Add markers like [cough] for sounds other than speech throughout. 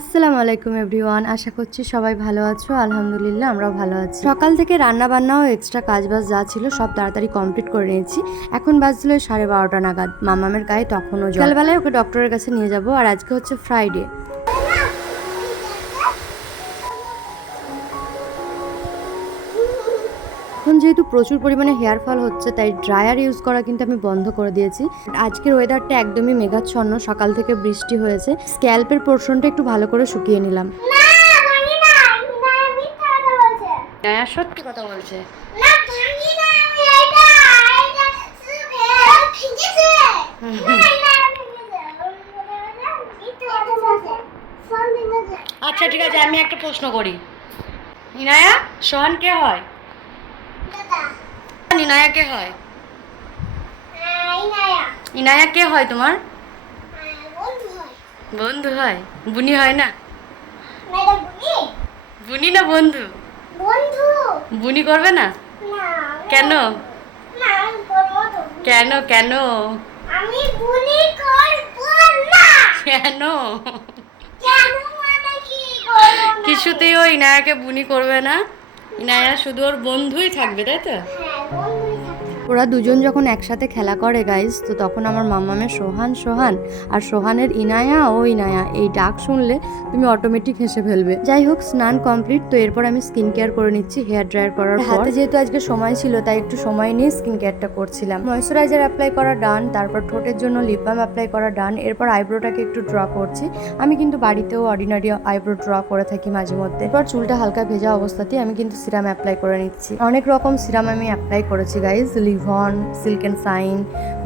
আলাইকুম এভরিওয়ান, আশা করছি সবাই ভালো আছো। আলহামদুলিল্লাহ, আমরাও ভালো আছি। সকাল থেকে রান্না বান্নাও এক্সট্রা কাজ বাজ যা ছিল সব তাড়াতাড়ি কমপ্লিট করে নিয়েছি। এখন বাজছিল সাড়ে বারোটা নাগাদ। মামামের গায়ে তখনও জলবেলায় ওকে ডক্টরের কাছে নিয়ে যাব। আর আজকে হচ্ছে ফ্রাইডে যেহেতু প্রচুর পরিমাণে হেয়ার ফল হচ্ছে তাই ড্রায়ার ইউজ করা কিন্তু আমি বন্ধ করে দিয়েছি। আজকের ওয়েদারটা একদমই মেঘাচ্ছন্ন সকাল থেকে বৃষ্টি হয়েছে। স্ক্যাল্পের পোর্শনটা একটু ভালো করে শুকিয়ে নিলাম। হ্যাঁ সত্যি কথা বলছে। আচ্ছা ঠিক আছে আমি একটা প্রশ্ন করি। নিনায়া সোহান কে হয়? নিনায়া কে হয় ইনায়া কে হয় তোমার? বন্ধু হয়। বুনি হয় না? বুনি? না বন্ধু? বন্ধু। বুনি করবে না? কেন? কেন কেন? আমি বুনি করব না। কেন? মানে কিছুতেই ওই নায়াকে বুনি করবে না? ইনায়া শুধু ওর বন্ধুই থাকবে তাই তো? হ্যাঁ ওরা দুজন যখন একসাথে খেলা করে গাইজ তো তখন আমার মামামের সোহান সোহান আর সোহানের ইনায়া ও ইনায়া এই ডাক শুনলে তুমি অটোমেটিক হেসে ফেলবে। যাই হোক স্নান কমপ্লিট তো এরপর আমি স্কিন কেয়ার করে নিচ্ছি হেয়ার ড্রায়ার করার পর। হাতে যেহেতু আজকে সময় ছিল তাই একটু সময় নিয়ে স্কিন কেয়ারটা করছিলাম। ময়শ্চারাইজার অ্যাপ্লাই করা ডান তারপর ঠোঁটের জন্য লিপ বাম অ্যাপ্লাই করা ডান এরপর আইব্রোটাকে একটু ড্র করছি। আমি কিন্তু বাড়িতেও অর্ডিনারি আইব্রো ড্র করে থাকি মাঝে মধ্যে। এরপর চুলটা হালকা ভেজা অবস্থাতেই আমি কিন্তু সিরাম অ্যাপ্লাই করে নিচ্ছি। অনেক রকম সিরাম আমি অ্যাপ্লাই করেছি guys Livon silk and shine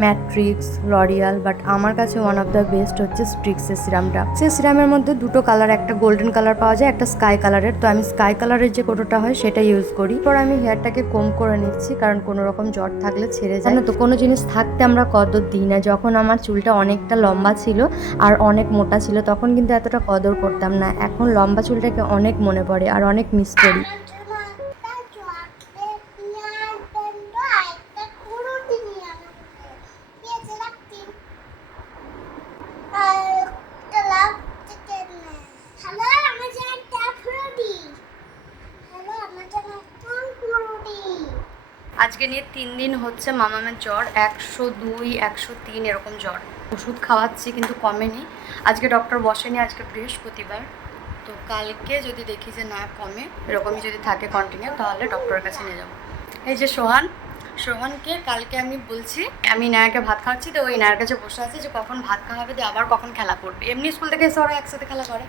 Matrix L'Oreal but আমার কাছে ওয়ান অফ দ্য বেস্ট হচ্ছে স্ট্রিক্সের সিরামটা সেই সিরামের মধ্যে দুটো কালার একটা গোল্ডেন কালার পাওয়া যায়, একটা স্কাই কালারের তো আমি স্কাই কালারের যে কোটোটা হয় সেটা ইউজ করি। পর আমি হেয়ারটাকে কম করে নিচ্ছি, কারণ কোনো রকম জ্বর থাকলে ছেড়ে যায়। না তো কোনো জিনিস থাকতে আমরা কদর দিই না। যখন আমার চুলটা অনেকটা লম্বা ছিল আর অনেক মোটা ছিল, তখন কিন্তু এতটা কদর করতাম না। এখন লম্বা চুলটাকে অনেক মনে পড়ে আর অনেক মিস করি। আজকে নিয়ে তিন দিন হচ্ছে মামামের জ্বর, একশো দুই, একশো তিন এরকম জ্বর। ওষুধ খাওয়াচ্ছি কিন্তু কমেনি। আজকে ডক্টর বসেনি, আজকে বৃহস্পতিবার। তো কালকে যদি দেখি যে না কমে, এরকমই যদি থাকে কন্টিনিউ তাহলে ডক্টরের কাছে নিয়ে যাব। এই যে সোহান, সোহানকে কালকে আমি বলছি, আমি ইনায়াকে ভাত খাওয়াচ্ছি, তো ওই ইনায়ার কাছে বসে আছে যে কখন ভাত খাওয়াবে দিয়ে আবার কখন খেলা করবে। এমনি স্কুল থেকে এসে ওরা একসাথে খেলা করে।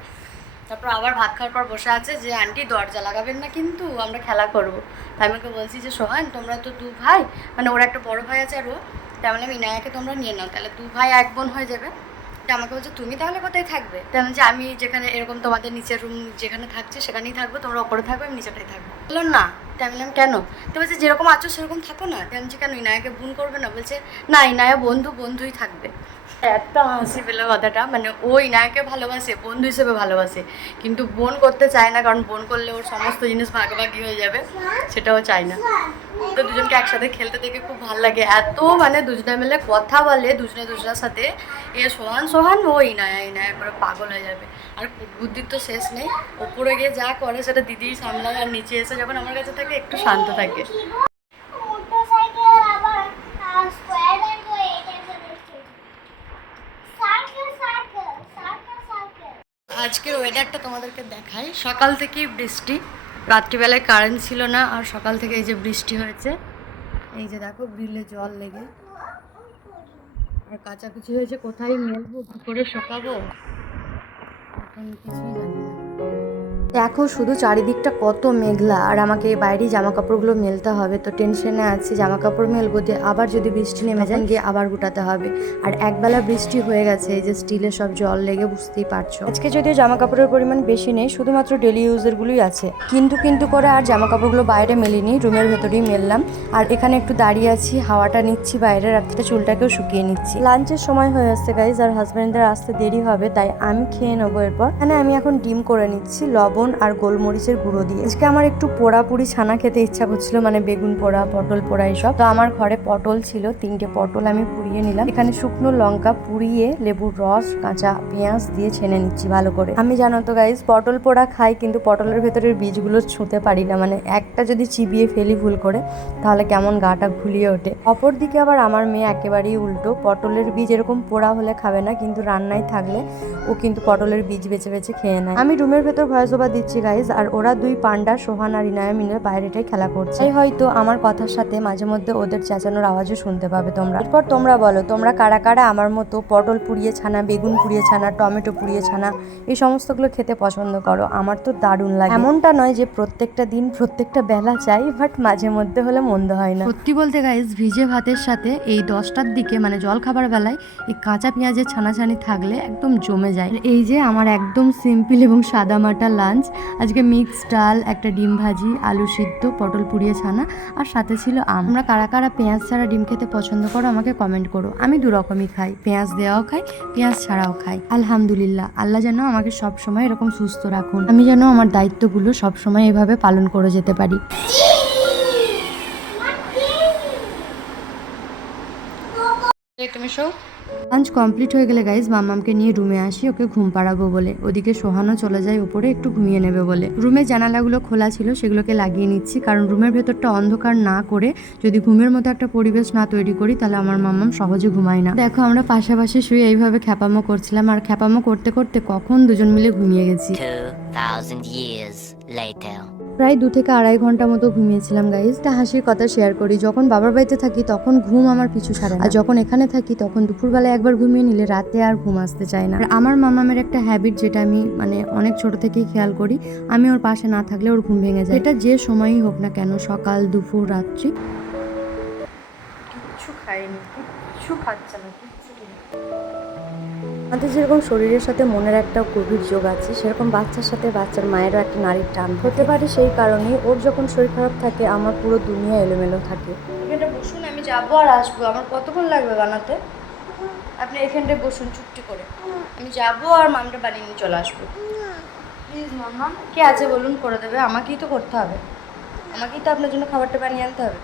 তারপর আবার ভাত খাওয়ার পর বসে আছে যে আন্টি দরজা লাগাবেন না কিন্তু আমরা খেলা করব। তাই আমি ওকে বলছি যে সোহান তোমরা তো দু ভাই মানে ওর একটা বড় ভাই আছে আর ও তাই বললাম ইনায়াকে তোমরা নিয়ে নাও তাহলে দু ভাই এক বোন হয়ে যাবে। তা আমাকে বলছে তুমি তাহলে কোথায় থাকবে? তেমন যে আমি যেখানে এরকম তোমাদের নিচের রুম যেখানে থাকছে সেখানেই থাকব তোমরা ওপরে থাকবে আমি নিচেটাই থাকব। বলল না। তাই আমি বললাম কেন? তো বলছে যেরকম আছো সেরকম থাকো না। আমি বলছি, কেন? ইনায়াকে বোন করবে না? বলছে না ইনায়া বন্ধু বন্ধুই থাকবে। এত হাসি পেল কথাটা। মানে ও ইনায়াকে ভালোবাসে, বন্ধু হিসেবে ভালোবাসে। কিন্তু বোন করতে চায় না, কারণ বোন করলে ওর সমস্ত জিনিস ভাগাভাগি হয়ে যাবে, সেটাও চায় না। তো দুজনকে একসাথে খেলতে দেখে খুব ভালো লাগে। এত মানে দুজনে মিলে কথা বলে, দুজনে দুজনের সাথে। এ সোহান সোহান, ও ইনায়া ইনায়া করে পাগল হয়ে যাবে। আর বুদ্ধির তো শেষ নেই। ওপরে গিয়ে যা করে সেটা দিদি সামলায়, আর নিচে এসে যখন আমার কাছে থাকে, একটু শান্ত থাকে। আজকের ওয়েদারটা তোমাদেরকে দেখাই। সকাল থেকেই বৃষ্টি। রাত্রিবেলায় কারেন্ট ছিল না, আর সকাল থেকে এই যে বৃষ্টি হয়েছে, এই যে দেখো, গ্রিলে জল লেগে। আর কাচাকুচি হয়েছে, কোথায় মেলবো, কী করে শোকাবো? এখন কিছুই জানি না। দেখো, শুধু চারিদিকটা কত মেঘলা। আর আমাকে বাইরে জামা কাপড়গুলো মেলতে হবে। তো টেনশনে আছি জামা কাপড় মেলবো দিয়ে আবার যদি বৃষ্টি নেমে যায়, গিয়ে আবার গুটাতে হবে। আর একবেলা বৃষ্টি হয়ে গেছে, এই যে স্টিলে সব জল লেগে, বুঝতেই পারছ। আজকে যদিও জামা কাপড়ের পরিমাণ বেশি নেই, শুধুমাত্র ডেলি ইউজের গুলোই আছে। কিন্তু কিন্তু করে আর জামা কাপড়গুলো বাইরে মেলিনি, রুমের ভেতরেই মেললাম। আর এখানে একটু দাঁড়িয়ে আছি, হাওয়াটা নিচ্ছি, বাইরে রাত্রিতে চুলটাকেও শুকিয়ে নিচ্ছি। লাঞ্চের সময় হয়ে আসছে গাইজ আর হাজব্যান্ডদের আসতে দেরি হবে, তাই আমি খেয়ে নেব এরপর। মানে আমি এখন ডিম করে নিচ্ছি, লবণ লবণ আর গোলমরিচের গুঁড়ো দিয়ে। আজকে আমার একটু পোড়া পুরি ছানা খেতে ইচ্ছা করছিল মানে বেগুন পোড়া, পটল পোড়া এইসব তো আমার ঘরে পটল ছিল, তিনটে পটল আমি পুড়িয়ে নিলাম। এখানে শুকনো লঙ্কা পুড়িয়ে লেবুর রস, কাঁচা পেঁয়াজ দিয়ে ছেনে নিচ্ছি ভালো করে। আমি জানো তো গাইজ পটল পোড়া খাই, কিন্তু পটলের ভেতরের বীজগুলো ছুঁতে পারি না। মানে একটা যদি চিবিয়ে ফেলি ভুল করে, তাহলে কেমন গাটা ঘুলিয়ে ওঠে। অপরদিকে আবার আমার মেয়ে একেবারেই উল্টো। পটলের বীজ এরকম পোড়া হলে খাবে না, কিন্তু রান্নায় থাকলে ও কিন্তু পটলের বীজ বেছে বেছে খেয়ে নেয়। আমি রুমের ভেতর ভয়েস ওভার দিচ্ছি গাইজ আর ওরা দুই পান্ডা, সোহান আর ইনায়া মিলে বাইরেটাই খেলা করছে। হয়তো আমার কথার সাথে মাঝে মধ্যে ওদের চেঁচানোর আওয়াজও শুনতে পাবে তোমরা। এরপর তোমরা বলো, তোমরা কারা কারা আমার মতো পটল পুড়িয়ে ছানা, বেগুন পুড়িয়ে ছানা, টমেটো পুড়িয়ে ছানা, এই সমস্তগুলো খেতে পছন্দ করো? আমার তো দারুণ লাগে। এমনটা নয় যে প্রত্যেকটা দিন প্রত্যেকটা বেলা চাই বাট মাঝে মধ্যে হলে মন্দ হয় না। সত্যি বলতে গাইজ ভিজে ভাতের সাথে এই দশটার দিকে মানে জল খাবার বেলায়, এই কাঁচা পেঁয়াজের ছানাছানি থাকলে একদম জমে যায়। এই যে আমার একদম সিম্পল এবং সাদা মাটা লাঞ্চ আজকে মিক্স ডাল, একটা ডিম ভাজি, আলু সিদ্ধ, পটল পুড়িয়ে ছানা আর সাথে ছিল আম। আমরা কারা কারা পেঁয়াজ ছাড়া ডিম খেতে পছন্দ করো আমাকে কমেন্ট করো। আমি দু রকমই খাই। পেঁয়াজ দেওয়াও খাই, পেঁয়াজ ছাড়াও খাই। আলহামদুলিল্লাহ, আল্লাহ যেন আমাকে সব সময় এরকম সুস্থ রাখুন। আমি যেন আমার দায়িত্বগুলো সব সময় এভাবে পালন করে যেতে পারি। তুমি শো লাঞ্চ কমপ্লিট হয়ে গেলে গাইজ মামামকে নিয়ে রুমে আসি ওকে ঘুম পাড়াবো বলে। ওদিকে সোহানও চলে যায় উপরে একটু ঘুমিয়ে নেবে বলে। রুমের জানালাগুলো খোলা ছিল সেগুলোকে লাগিয়ে নিচ্ছি কারণ রুমের ভেতরটা অন্ধকার না করে যদি ঘুমের মতো একটা পরিবেশ না তৈরি করি তাহলে আমার মামাম সহজে ঘুমায় না। দেখো আমরা পাশাপাশি শুয়ে এইভাবে খ্যাপামো করছিলাম আর খ্যাপামো করতে করতে কখন দুজন মিলে ঘুমিয়ে গেছি। 2,000 years later. প্রায় দু থেকে আড়াই ঘণ্টা মতো ঘুমিয়েছিলাম গাইজ তা হাসির কথা শেয়ার করি। যখন বাবার বাড়িতে থাকি, তখন ঘুম আমার পিছু না। আর যখন এখানে থাকি, তখন দুপুরবেলায় একবার ঘুমিয়ে নিলে রাতে আর ঘুম আসতে চায় না। আর আমার মামামের একটা হ্যাবিট যেটা আমি মানে অনেক ছোট থেকেই খেয়াল করি, আমি ওর পাশে না থাকলে ওর ঘুম ভেঙে যায়। এটা যে সময়ই হোক না কেন, সকাল, দুপুর, রাত্রি। কিচ্ছু খাইনি, কিচ্ছু খাচ্ছে না। আমাদের যেরকম শরীরের সাথে মনের একটা গভীর যোগ আছে, সেরকম বাচ্চার সাথে বাচ্চার মায়েরও একটা নারীর টান হতে পারে। সেই কারণে ওর যখন শরীর খারাপ থাকে, আমার পুরো দুনিয়া এলোমেলো থাকে। এখানটা বসুন, আমি যাব আর আসব। আমার কতক্ষণ লাগবে বানাতে? আপনি এখানটায় বসুন, চুপটি করে। আমি যাব আর মামটা বানিয়ে নিয়ে চলে আসব। প্লিজ মামা কে আছে বলুন, করে দেবে। আমাকেই তো করতে হবে। আমাকেই তো আপনার জন্য খাবারটা বানিয়ে আনতে হবে।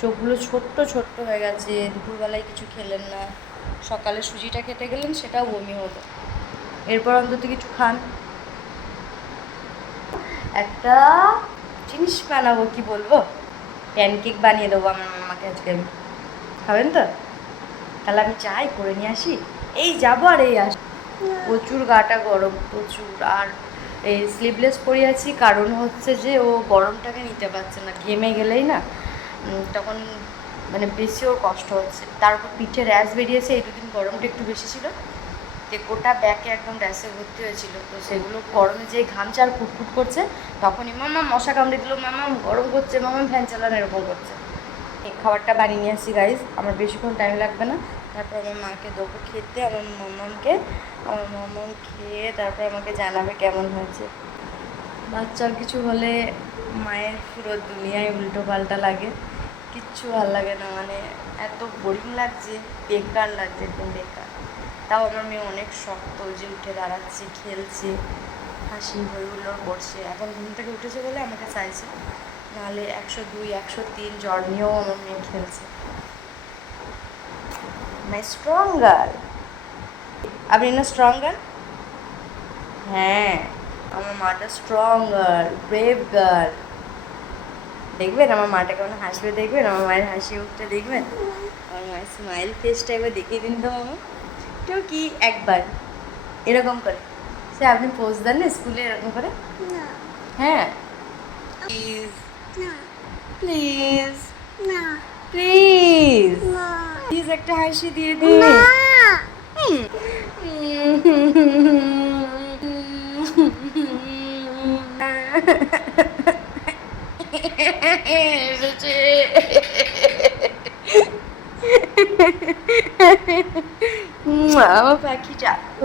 চোখগুলো ছোট্ট ছোট্ট হয়ে গেছে। দুপুরবেলায় কিছু খেলেন না। সকালে সুজিটা খেতে গেলেন, সেটাও বমি হলো। এরপর অন্তত কিছু খান। একটা জিনিস বানাবো, কি বলব? প্যানকেক বানিয়ে দেবো আমার মামাকে আজকে আমি। খাবেন তো? তাহলে আমি চাই, করে নিয়ে আসি। এই যাব আর এই আসি প্রচুর গাটা গরম, প্রচুর। আর এই স্লিভলেস পরে আছি, কারণ হচ্ছে যে ও গরমটাকে নিতে পারছে না। ঘেমে গেলেই না। তখন মানে বেশি ওর কষ্ট হচ্ছে। তার উপর পিঠে র্যাশ বেরিয়েছে, এই দুদিন গরমটা একটু বেশি ছিল। যে গোটা ব্যাকে একদম র্যাশে ভর্তি হয়েছিল। তো সেগুলো গরমে যে ঘামছে আর ফুটফুট করছে, তখনই মামা মশা কামড়ে দিল মামা গরম করছে মামা ফ্যান চালানো এরকম করছে। এই খাবারটা বানিয়ে নিয়ে আসি গাইজ আমার বেশিক্ষণ টাইম লাগবে না। তারপর আমার মাকে দেবো খেতে, আমার মামামকে আমার মামাম খেয়ে তারপর আমাকে জানাবে কেমন হয়েছে। বাচ্চার কিছু হলে মায়ের পুরো দুনিয়ায় উল্টো পাল্টা লাগে। কিচ্ছু ভালো লাগে না মানে এত বোরিং লাগছে, বেকার লাগছে, একদম বেকার। তাও আমার মেয়ে অনেক শক্ত, যে উঠে দাঁড়াচ্ছে, খেলছে, হাসি হই হুল্লোড় করছে। এখন ঘুম থেকে উঠেছে বলে আমাকে চাইছে, নাহলে একশো দুই, একশো তিন জ্বর নিয়েও আমার মেয়ে খেলছে। মাই স্ট্রং গার্ল আপনি না স্ট্রং গার্ল হ্যাঁ আমার মাটা স্ট্রং গার্ল ব্রেভ গার্ল দেখবেন আমার মাটা কেমন হাসবে দেখবেন আমার মায়ের হাসি মুখটা দেখবেন? আমার মায়ের স্মাইল ফেসটা একবার দেখিয়ে দিন তো মামা তো কি একবার। এরকম করে। সে আপনি পোজ দেন না স্কুলে এরকম করে? হ্যাঁ। প্লিজ প্লিজ না। প্লিজ প্লিজ একটা হাসি দিয়ে দিন। [laughs] [laughs]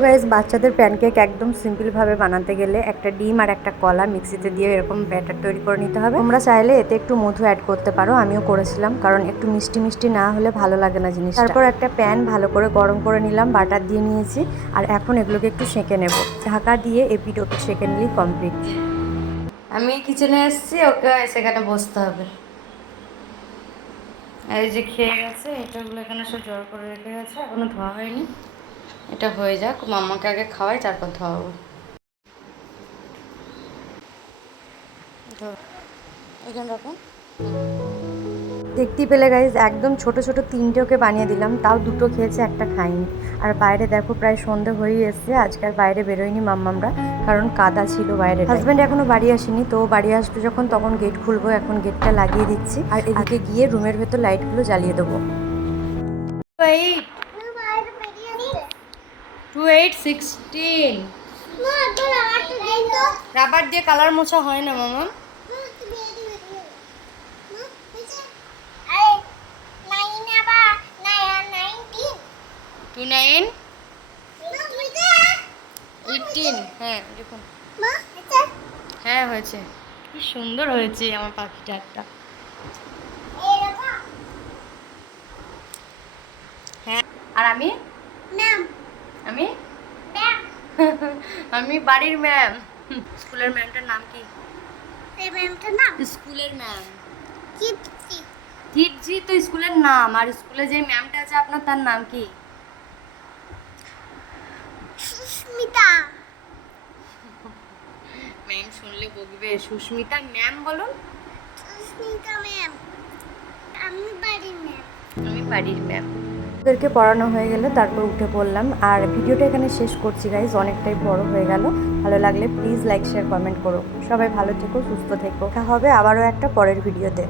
গাইজ বাচ্চাদের প্যানকেক একদম সিম্পলভাবে বানাতে গেলে একটা ডিম আর একটা কলা মিক্সিতে দিয়ে এরকম ব্যাটার তৈরি করে নিতে হবে। তোমরা চাইলে এতে একটু মধু অ্যাড করতে পারো, আমিও করেছিলাম, কারণ একটু মিষ্টি মিষ্টি না হলে ভালো লাগে না জিনিস তারপর একটা প্যান ভালো করে গরম করে নিলাম, বাটার দিয়ে নিয়েছি, আর এখন এগুলোকে একটু সেঁকে নেব। ঢাকা দিয়ে এপিট সেঁকে নিলেই কমপ্লিট আমি কিচেনে এসেছি, ওকে সেখানে বসতে হবে। এই যে খেয়ে গেছে, এটাগুলো এখানে সব জল করে রেখে গেছে, এখনও ধোয়া হয়নি। এটা হয়ে যাক মামাকে আগে খাওয়াই, তারপর ধোয়াবো। এখানে রাখুন দেখতেই পেলে গাইজ একদম ছোট ছোট তিনটে ওকে বানিয়ে দিলাম। তাও দুটো খেয়েছে একটা খাইনি। আর বাইরে দেখো প্রায় সন্ধে হয়েই এসছে। আজকাল বাইরে বেরোয়নি মাম্মামরা কারণ কাদা ছিল বাইরে। হাজব্যান্ড এখনও বাড়ি আসেনি তো বাড়ি আসবে যখন তখন গেট খুলবো এখন গেটটা লাগিয়ে দিচ্ছি। আর এদিকে গিয়ে রুমের ভেতর লাইটগুলো জ্বালিয়ে দেবো। টু এইট সিক্সটিন রাবার দিয়ে কালার মোছা হয় না মামা মা তুমি এদিকে বেরিয়ে মা নিচে আরে নাইন আবার nine nineteen two nine eighteen হ্যাঁ দেখুন। হ্যাঁ হয়েছে। কি সুন্দর হয়েছে আমার পাখিটা একটা। হ্যাঁ আর আমি? আমি? [laughs] আমি বাড়ির ম্যাম স্কুলের ম্যামটার নাম কি? ম্যামটার নাম? স্কুলের ম্যাম কিটজি তো স্কুলের নাম। আর স্কুলে যে ম্যামটা আছে আপনার তার নাম কি সুস্মিতা ম্যাম শুনলে বকবে। সুস্মিতা ম্যাম বলুন। সুস্মিতা ম্যাম আমি বাড়ির ম্যাম আমি বাড়ির ম্যাম ওদেরকে পড়ানো হয়ে গেলে তারপর উঠে পড়লাম। আর ভিডিওটা এখানে শেষ করছি গাইজ অনেকটাই বড় হয়ে গেল। ভালো লাগলে প্লিজ লাইক শেয়ার কমেন্ট করো। সবাই ভালো থেকো সুস্থ থেকো। দেখা হবে আবারও একটা পরের ভিডিওতে।